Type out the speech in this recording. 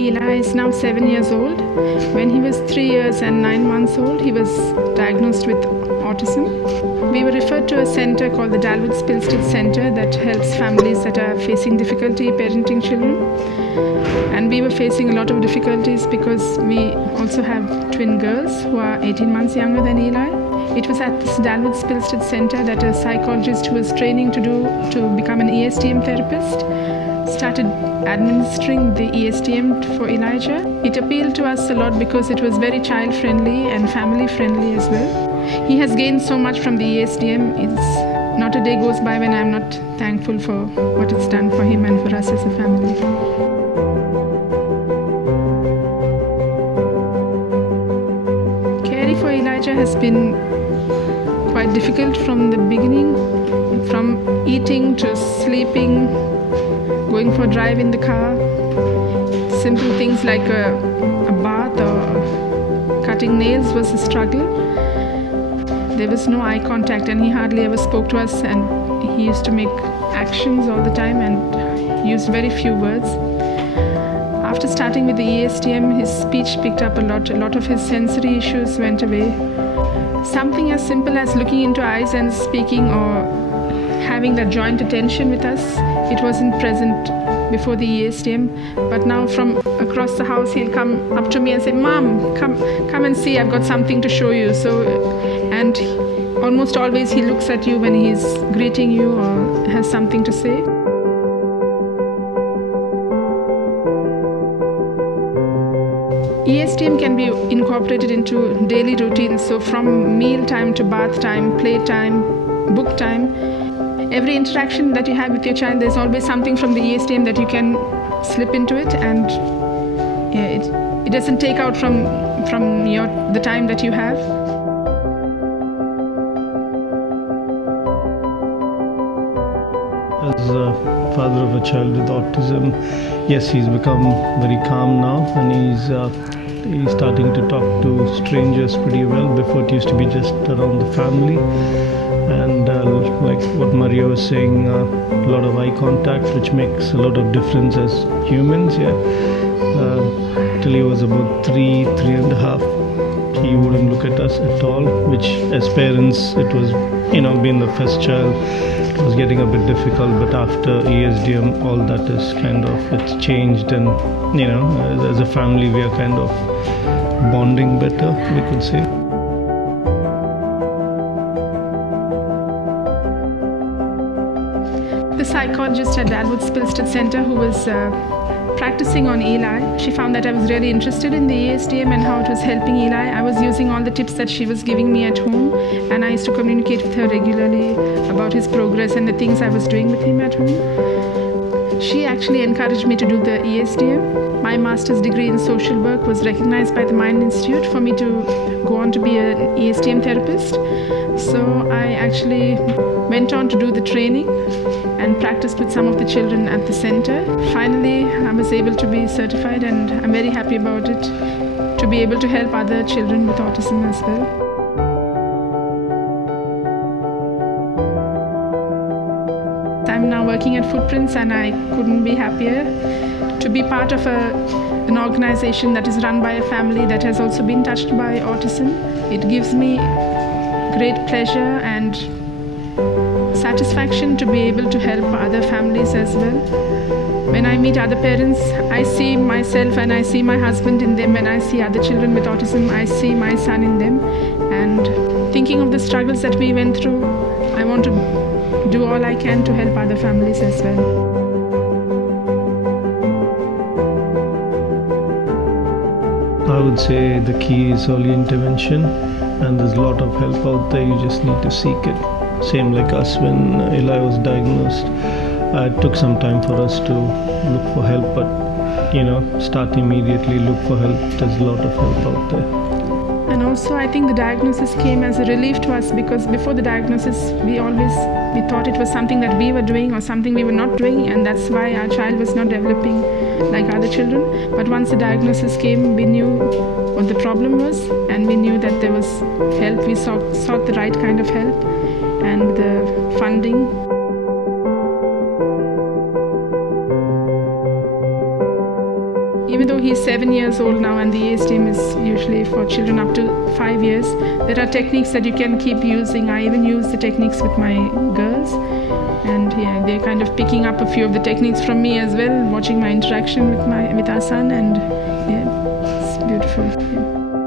Eli is now 7 years old. When he was 3 years and 9 months old, he was diagnosed with autism. We were referred to a center called the Dalwood-Spilstead Center that helps families that are facing difficulty parenting children. And we were facing a lot of difficulties because we also have twin girls who are 18 months younger than Eli. It was at this Dalwood-Spilstead Center that a psychologist who was training to become an ESTM therapist started administering the ESTM for Elijah. It appealed to us a lot because it was very child-friendly and family-friendly as well. He has gained so much from the ESTM. It's not a day goes by when I'm not thankful for what it's done for him and for us as a family. Caring for Elijah has been quite difficult from the beginning, from eating to sleeping, going for a drive in the car. Simple things like a bath or cutting nails was a struggle. There was no eye contact and he hardly ever spoke to us, and he used to make actions all the time and used very few words. After starting with the ESTM, his speech picked up a lot. A lot of his sensory issues went away. Something as simple as looking into eyes and speaking or having that joint attention with us, it wasn't present before the ESTM. But now from across the house, he'll come up to me and say, "Mom, come and see, I've got something to show you." And almost always he looks at you when he's greeting you or has something to say. ESTM can be incorporated into daily routines, so from meal time to bath time, play time, book time. Every interaction that you have with your child, there's always something from the ESTM that you can slip into it, and it doesn't take out from the time that you have. As a father of a child with autism, yes, he's become very calm now, and he's starting to talk to strangers pretty well. Before it used to be just around the family, and like what Maria was saying, a lot of eye contact, which makes a lot of difference as humans. Till he was about 3.5, he wouldn't look at us at all, which as parents, it was, being the first child, it was getting a bit difficult. But after ESDM, all that is it's changed, and as a family, we are kind of bonding better, we could say. The psychologist at Dalwood-Spilstead Center who was practicing on Eli, she found that I was really interested in the ESTM and how it was helping Eli. I was using all the tips that she was giving me at home, and I used to communicate with her regularly about his progress and the things I was doing with him at home. She actually encouraged me to do the ESTM. My master's degree in social work was recognized by the Mind Institute for me to go on to be an ESTM therapist. So I actually went on to do the training and practiced with some of the children at the center. Finally, I was able to be certified, and I'm very happy about it, to be able to help other children with autism as well. I'm now working at Footprints, and I couldn't be happier to be part of an organization that is run by a family that has also been touched by autism. It gives me great pleasure and satisfaction to be able to help other families as well. When I meet other parents, I see myself and I see my husband in them. When I see other children with autism, I see my son in them. And thinking of the struggles that we went through, I want to do all I can to help other families as well. I would say the key is early intervention, and there's a lot of help out there. You just need to seek it. Same like us when Eli was diagnosed. It took some time for us to look for help, but start immediately, look for help. There's a lot of help out there. And also I think the diagnosis came as a relief to us, because before the diagnosis we thought it was something that we were doing or something we were not doing, and that's why our child was not developing like other children. But once the diagnosis came, we knew what the problem was, and we knew that there was help. We sought the right kind of help and the funding. even though he's 7 years old now, and the age team is usually for children up to 5 years, there are techniques that you can keep using. I even use the techniques with my girls, and yeah, they're kind of picking up a few of the techniques from me as well, watching my interaction with our son, and yeah, it's beautiful. Yeah.